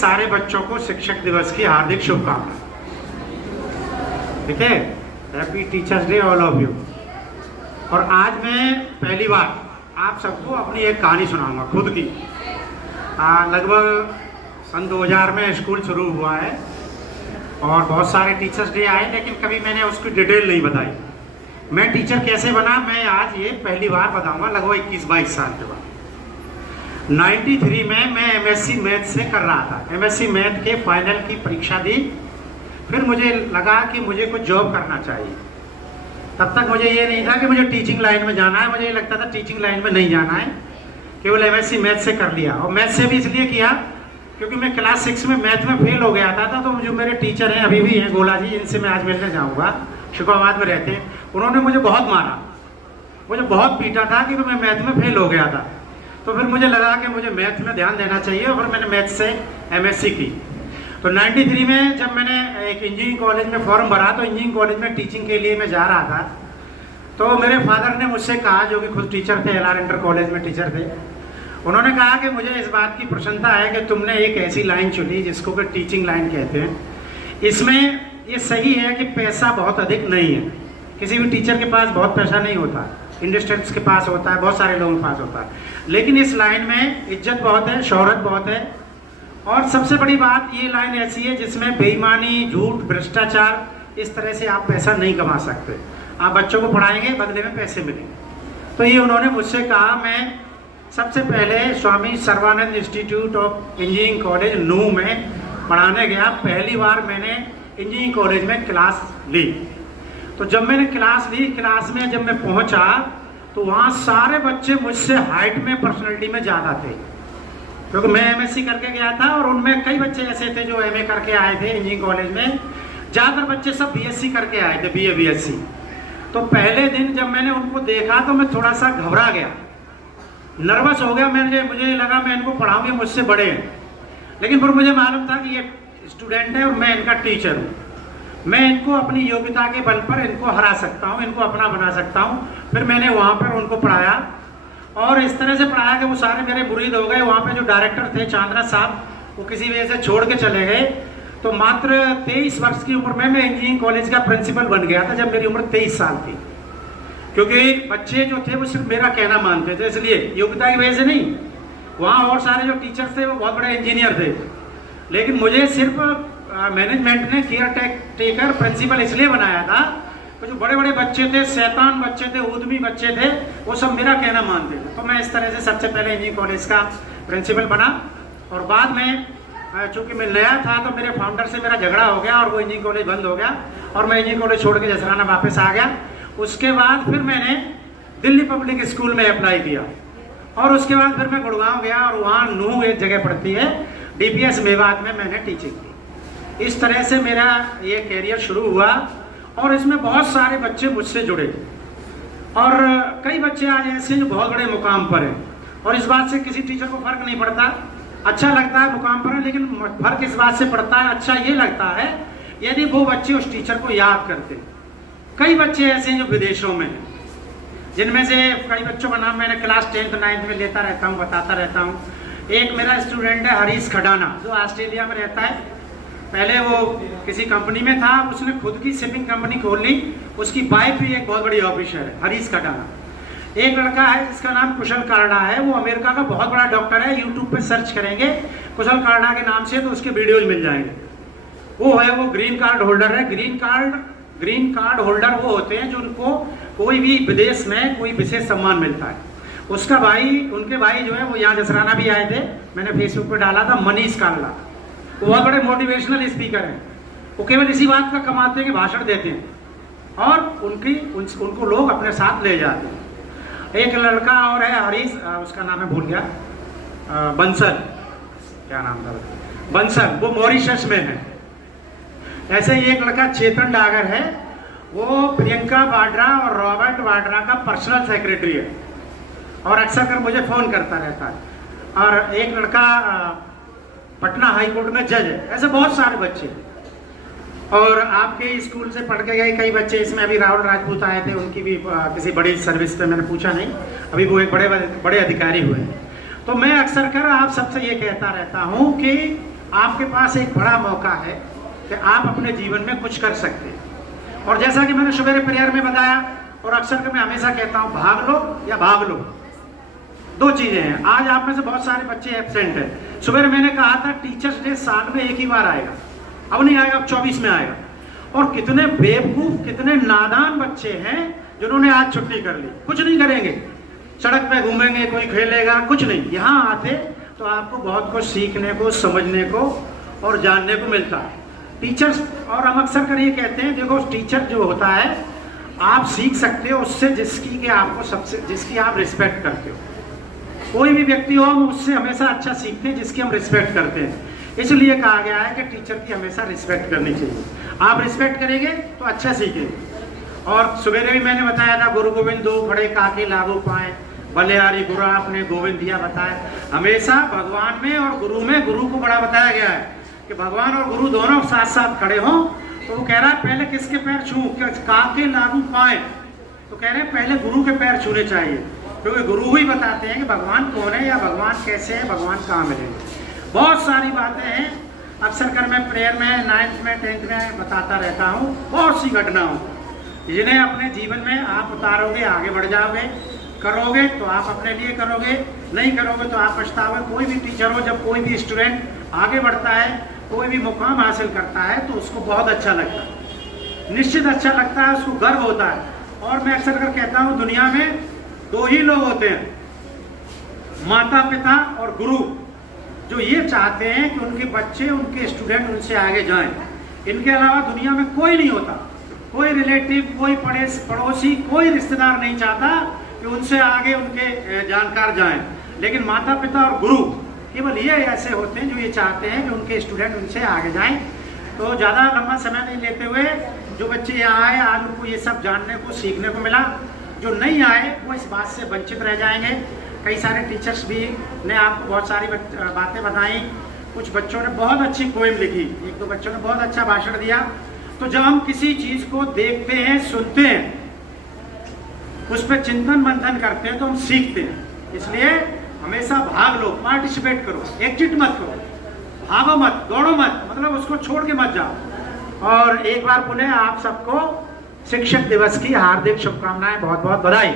सारे बच्चों को शिक्षक दिवस की हार्दिक शुभकामनाएं। ठीक है, happy teachers day all of you. और आज मैं पहली बार आप सबको अपनी एक कहानी सुनाऊंगा खुद की। लगभग सन 2000 में स्कूल शुरू हुआ है और बहुत सारे टीचर्स डे आए, लेकिन कभी मैंने उसकी डिटेल नहीं बताई। मैं टीचर कैसे बना, मैं आज ये पहली बार बताऊंगा, लगभग 21-22 साल के बाद। 93 में मैं एमएससी मैथ से कर रहा था। एमएससी मैथ के फाइनल की परीक्षा दी, फिर मुझे लगा कि मुझे कुछ जॉब करना चाहिए। तब तक मुझे ये नहीं था कि मुझे टीचिंग लाइन में जाना है, मुझे ये लगता था टीचिंग लाइन में नहीं जाना है, केवल एमएससी मैथ से कर लिया। और मैथ से भी इसलिए किया क्योंकि मैं क्लास 6 में मैथ में फेल हो गया था। तो जो मेरे टीचर हैं, अभी भी हैं गोला जी, इनसे मैं आज मिलने जाऊँगा, शुक्राबाद में रहते हैं, उन्होंने मुझे बहुत मारा, मुझे बहुत पीटा था कि मैं मैथ में फेल हो गया था। तो फिर मुझे लगा कि मुझे मैथ में ध्यान देना चाहिए और फिर मैंने मैथ से एमएससी की। तो 93 में जब मैंने एक इंजीनियरिंग कॉलेज में फॉर्म भरा, तो इंजीनियरिंग कॉलेज में टीचिंग के लिए मैं जा रहा था। तो मेरे फादर ने मुझसे कहा, जो कि खुद टीचर थे, एलआर इंटर कॉलेज में टीचर थे, उन्होंने कहा कि मुझे इस बात की प्रसन्नता है कि तुमने एक ऐसी लाइन चुनी जिसको कि टीचिंग लाइन कहते हैं। इसमें ये सही है कि पैसा बहुत अधिक नहीं है, किसी भी टीचर के पास बहुत पैसा नहीं होता, इंडस्ट्रियल्स के पास होता है, बहुत सारे लोगों के पास होता है, लेकिन इस लाइन में इज्जत बहुत है, शोहरत बहुत है। और सबसे बड़ी बात, ये लाइन ऐसी है जिसमें बेईमानी, झूठ, भ्रष्टाचार, इस तरह से आप पैसा नहीं कमा सकते। आप बच्चों को पढ़ाएंगे, बदले में पैसे मिलेंगे। तो ये उन्होंने मुझसे कहा। मैं सबसे पहले Swami Sarvanand institute of engineering college Nuh में पढ़ाने गया। पहली बार मैंने इंजीनियरिंग कॉलेज में क्लास ली। तो जब मैंने क्लास ली, क्लास में जब मैं पहुंचा तो वहाँ सारे बच्चे मुझसे हाइट में, पर्सनैलिटी में ज़्यादा थे, क्योंकि मैं एमएससी करके गया था और उनमें कई बच्चे ऐसे थे जो एमए करके आए थे इंजीनियरिंग कॉलेज में। ज़्यादातर बच्चे सब बीएससी करके आए थे, बीए बीएससी। तो पहले दिन जब मैंने उनको देखा तो मैं थोड़ा सा घबरा गया, नर्वस हो गया। मुझे लगा मैं इनको पढ़ाऊँगी, मुझसे बड़े हैं, लेकिन फिर मुझे मालूम था कि ये स्टूडेंट है और मैं इनका टीचर हूँ। मैं इनको अपनी योग्यता के बल पर इनको हरा सकता हूँ, इनको अपना बना सकता हूँ। फिर मैंने वहाँ पर उनको पढ़ाया और इस तरह से पढ़ाया कि वो सारे मेरे मुरीद हो गए। वहाँ पे जो डायरेक्टर थे चांद्रा साहब, वो किसी वजह से छोड़ के चले गए। तो मात्र 23 वर्ष की उम्र में मैं इंजीनियरिंग कॉलेज का प्रिंसिपल बन गया था, जब मेरी उम्र 23 साल थी। क्योंकि बच्चे जो थे वो सिर्फ मेरा कहना मानते थे, इसलिए योग्यता की वजह से नहीं। वहाँ और सारे जो टीचर्स थे वो बहुत बड़े इंजीनियर थे, लेकिन मुझे सिर्फ मैनेजमेंट ने केयर टेकर प्रिंसिपल इसलिए बनाया था कि जो बड़े बड़े बच्चे थे, शैतान बच्चे थे, उद्यमी बच्चे थे, वो सब मेरा कहना मानते थे। तो मैं इस तरह से सबसे पहले इंजीनियरिंग कॉलेज का प्रिंसिपल बना। और बाद में चूँकि मैं नया था तो मेरे फाउंडर से मेरा झगड़ा हो गया और वो इंजीनियरिंग कॉलेज बंद हो गया और मैं इंजीनियरिंग कॉलेज छोड़ के जसराना वापस आ गया। उसके बाद फिर मैंने दिल्ली पब्लिक स्कूल में अप्लाई किया और उसके बाद फिर मैं गुड़गांव गया और वहाँ नूह एक जगह पड़ती है, डीपीएस मेवात में मैंने टीचिंग की। इस तरह से मेरा ये कैरियर शुरू हुआ और इसमें बहुत सारे बच्चे मुझसे जुड़े और कई बच्चे आज ऐसे जो बहुत बड़े मुकाम पर हैं। और इस बात से किसी टीचर को फर्क नहीं पड़ता, अच्छा लगता है मुकाम पर है, लेकिन फर्क इस बात से पड़ता है, अच्छा ये लगता है यदि वो बच्चे उस टीचर को याद करते। कई बच्चे ऐसे हैं जो विदेशों में हैं, जिनमें से कई बच्चों का नाम मैंने क्लास 10th 9th में लेता रहता हूँ, बताता रहता हूँ। एक मेरा स्टूडेंट है हरीश खडाना, जो ऑस्ट्रेलिया में रहता है। पहले वो किसी कंपनी में था, उसने खुद की शिपिंग कंपनी खोल ली। उसकी वाइफ भी एक बहुत बड़ी ऑफिसर है, हरीश खडाना। एक लड़का है जिसका नाम कुशल कारडा है, वो अमेरिका का बहुत बड़ा डॉक्टर है। यूट्यूब पे सर्च करेंगे कुशल कारडा के नाम से तो उसके वीडियोज मिल जाएंगे। वो है, वो ग्रीन कार्ड होल्डर है। ग्रीन कार्ड होल्डर वो होते हैं जिनको कोई भी विदेश में कोई विशेष सम्मान मिलता है। उसका भाई, उनके भाई जो है वो यहाँ जसराना भी आए थे, मैंने फेसबुक पर डाला था, मनीष काल्ला। वो बहुत बड़े मोटिवेशनल स्पीकर हैं। वो केवल इसी बात का कमाते हैं कि भाषण देते हैं और उनको लोग अपने साथ ले जाते हैं। एक लड़का और है हरीश, उसका नाम है भूल गया, बंसल, क्या नाम था, बंसल, वो मॉरिशस में है। ऐसे ही एक लड़का चेतन डागर है, वो प्रियंका वाड्रा और रॉबर्ट वाड्रा का पर्सनल सेक्रेटरी है और अक्सर कर मुझे फ़ोन करता रहता है। और एक लड़का पटना हाई कोर्ट में जज है। ऐसे बहुत सारे बच्चे। और आपके स्कूल से पढ़ के गए कई बच्चे, इसमें अभी राहुल राजपूत आए थे, उनकी भी किसी बड़ी सर्विस पे मैंने पूछा नहीं, अभी वो एक बड़े अधिकारी हुए। तो मैं अक्सर कर आप सबसे ये कहता रहता हूँ कि आपके पास एक बड़ा मौका है कि आप अपने जीवन में कुछ कर सकते हैं। और जैसा कि मैंने सवेरे प्रेयर में बताया और अक्सर कि मैं हमेशा कहता हूँ, भाग लो या भाग लो, दो चीजें हैं। आज आप में से बहुत सारे बच्चे एब्सेंट हैं। सवेरे मैंने कहा था टीचर्स डे साल में एक ही बार आएगा, अब नहीं आएगा, अब 24 में आएगा। और कितने बेवकूफ, कितने नादान बच्चे हैं जिन्होंने आज छुट्टी कर ली, कुछ नहीं करेंगे, सड़क पे घूमेंगे, कोई खेलेगा, कुछ नहीं। यहाँ आते तो आपको बहुत कुछ सीखने को, समझने को और जानने को मिलता है। टीचर्स, और हम अक्सर कर ये कहते हैं, देखो टीचर जो होता है आप सीख सकते हो उससे जिसकी कि आपको सबसे, जिसकी आप रिस्पेक्ट करते हो। कोई भी व्यक्ति हो, हम उससे हमेशा अच्छा सीखते हैं जिसकी हम रिस्पेक्ट करते हैं। इसलिए कहा गया है कि टीचर की हमेशा रिस्पेक्ट करनी चाहिए। आप रिस्पेक्ट करेंगे तो अच्छा सीखेंगे। और सवेरे भी मैंने बताया था, गुरु गोविंद दो खड़े काके लागू पाए, बलिहारी गुरु आपने गोविंद दिया बताया। हमेशा भगवान में और गुरु में गुरु को बड़ा बताया गया है कि भगवान और गुरु दोनों साथ साथ खड़े हों। तो वो कह रहा है पहले किसके पैर छूं, काके लागू पाए, तो कह रहे हैं पहले गुरु के पैर छूने चाहिए, क्योंकि गुरु ही बताते हैं कि भगवान कौन है या भगवान कैसे है, भगवान कहाँ मिलेंगे। बहुत सारी बातें हैं, अक्सर कर मैं प्रेयर में 9th में 10th में बताता रहता हूँ। बहुत सी घटनाओं जिन्हें अपने जीवन में आप उतारोगे, आगे बढ़ जाओगे। करोगे तो आप अपने लिए करोगे, नहीं करोगे तो आप पछताओगे। कोई भी टीचर हो, जब कोई भी स्टूडेंट आगे बढ़ता है, कोई भी मुकाम हासिल करता है तो उसको बहुत अच्छा लगता है, निश्चित अच्छा लगता है, उसको गर्व होता है। और मैं अक्सर कर कहता हूँ दुनिया में दो ही लोग होते हैं, माता पिता और गुरु, जो ये चाहते हैं कि उनके बच्चे, उनके स्टूडेंट उनसे आगे जाएं। इनके अलावा दुनिया में कोई नहीं होता, कोई रिलेटिव, कोई पड़ोसी, कोई रिश्तेदार नहीं चाहता कि उनसे आगे उनके जानकार जाएं। लेकिन माता पिता और गुरु केवल ये ऐसे होते हैं जो ये चाहते हैं कि उनके स्टूडेंट उनसे आगे जाएं। तो ज़्यादा लंबा समय नहीं लेते हुए, जो बच्चे यहाँ आए आज उनको ये सब जानने को, सीखने को मिला। जो नहीं आए वो इस बात से वंचित रह जाएंगे। कई सारे टीचर्स भी ने आपको बहुत सारी बातें बताई। कुछ बच्चों ने बहुत अच्छी पोएम लिखी, एक दो बच्चों ने बहुत अच्छा भाषण दिया। तो जब हम किसी चीज़ को देखते हैं, सुनते हैं, उस पर चिंतन मंथन करते हैं तो हम सीखते हैं। इसलिए हमेशा भाग लो, पार्टिसिपेट करो, एग्जिट मत करो, भागो मत, दौड़ो मत, मतलब उसको छोड़ के मत जाओ। और एक बार पुनः आप सबको शिक्षक दिवस की हार्दिक शुभकामनाएं, बहुत बहुत बधाई।